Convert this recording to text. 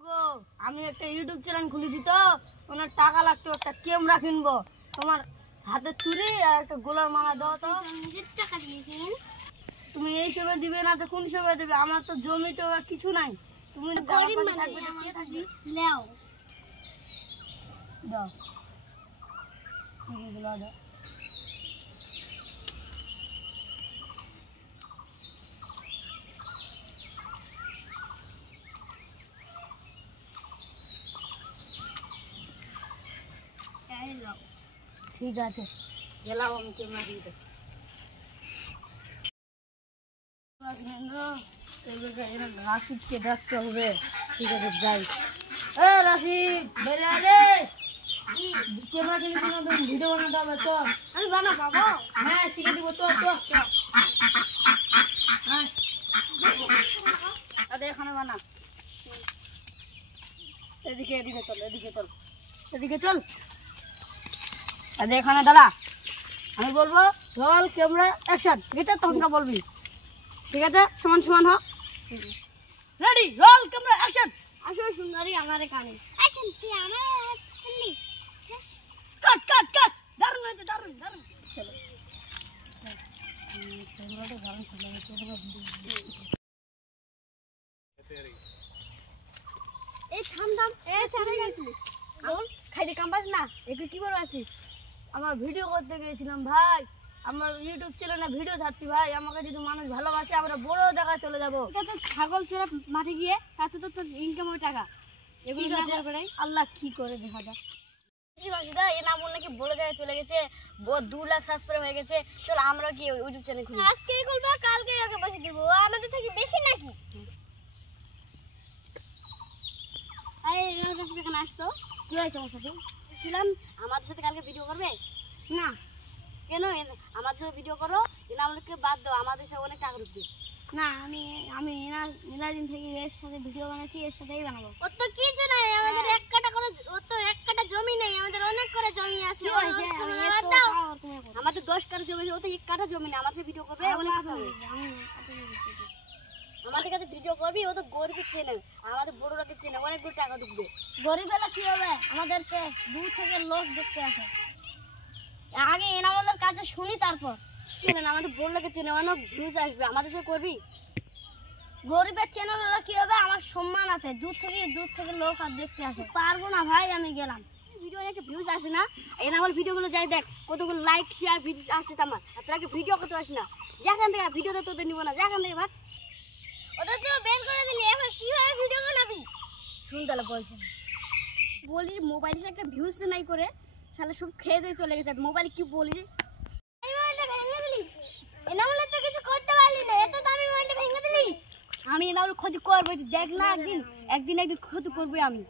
গো আমি একটা YouTube channel খুলেছি তো ওনার টাকা লাগতো একটা ক্যামেরা কিনবো তোমার হাতে চুড়ি আর একটা গোলার মালা দাও তো নিজের টাকা দিয়েছেন তুমি এই সময় দিবে না তো কোন সময় দিবে আমার তো জমি তো কিছু নাই তুমি গরিব মানুষ লেও দাও চুড়িগুলো দাও ঠিক আছে গেলাম আমি ক্যামেরা দিতে রাশিদকে দেখতে হবে ঠিক আছে যাই রাশিদ বেরে আরে ক্যামেরা কিনে ভিডিও বানাতে হবে তো আমি বানা পাবো হ্যাঁ শিখে দিব তো হ্যাঁ আরে এখানে বানা এদিকে চল আরে এখানে দাঁড়া আমি বলবো রোল ক্যামেরা অ্যাকশন এটা তোমরা বলবি ঠিক আছে সমান সমান হ রেডি রোল ক্যামেরা অ্যাকশন আসো সুন্দরী আমার কানে আচ্ছা তুই আমার খেললি কাট দারুণ হয়েছে দারুণ চলো ক্যামেরাটা দারুণ চলে গেছে এই থামদাম এই থামে গেছিস আমার খাইতে কাম্পাস না একটু কি বড় আছিস আমার ভিডিও করতে গিয়েছিলাম ভাই আমার ইউটিউব চ্যানেলে ভিডিও ছাড়ছি ভাই আমাকে যদি মানুষ ভালোবাসে আমরা বড় জায়গায় চলে যাবো এটা তো ছাগল চোরা মাঠে গিয়ে তাতে তো তোর ইনকাম হয় টাকা এগুলো ঠিক আছে আল্লাহ কি করে দেখা যাক দা এ নাম নাকি বড় জায়গায় চলে গেছে 2 লাখ সাবস্ক্রাইব হয়ে গেছে চল আমরা কি ইউটিউব চ্যানেল খুলি আজকেই খুলবো কালকে ওকে বসে দিব আমাদের থেকে বেশি নাকি আরে রোজ এখানে আসতো কি হয়েছে আমার সাথে ছিলাম আমাদের সাথে কালকে ভিডিও করবে না কেন আমাদের সাথে ভিডিও করো এনা আমাদেরকে বাদ দাও আমাদের সাথে অনেক টাকা ঢুকবে না আমি এনা দিন থেকে এর সাথে ভিডিও বানাচ্ছি এর সাথেই বানাবো ও তো কিছু নাই আমাদের এক কাটা করে ও তো এক কাটা জমি নেই আমাদের অনেক করে জমি আছে বাদ দাও আমাদের 10 কাটা জমি আছে ও তো এক কাটা জমি না আমাদের ভিডিও করবে অনেক টাকা আমাদের কাছে ভিডিও করবি ও তো গরিবের চ্যানেল আমাদের বড় লোকের চ্যানেল অনেকগুলো টাকা ঢুকবে গরিবেলা কি হবে আমাদেরকে দূর থেকে লোক দেখতে আসে আগে এনামলের কাছে শুনি তারপর চ্যানেল আমাদের বড় লোকের চ্যানেল অনেক ভিউজ আসবে আমাদের সাথে করবি গরিবের চ্যানেল হলে কি হবে আমার সম্মান আছে দূর থেকে লোক আর দেখতে আসে পারবো না ভাই আমি গেলাম ভিডিও একটা ভিউজ আসে না এনামল ভিডিওগুলো যাই দেখ কতগুলো লাইক শেয়ার ভিডিও আসছে আমার আর তোরা ভিডিও করতে পারিস না যেখান থেকে ভিডিওতে তোদের নিব না যেখান থেকে ভাত ওদের তো বের করে দিলি এবার কিভাবে ভিডিও বানাবি শুন তাহলে বলছেন বলি মোবাইলে একটা ভিউজ নাই করে তাহলে সব খেয়ে দিয়ে চলে গেছে মোবাইল কি বলি এই মোবাইলটা ভেঙে দিলি এনামলের তো কিছু করতে পারলি না এত দামি মোবাইলটা ভেঙে দিলি আমি এনামল ক্ষতি করবো দেখ না একদিন ক্ষতি করবো আমি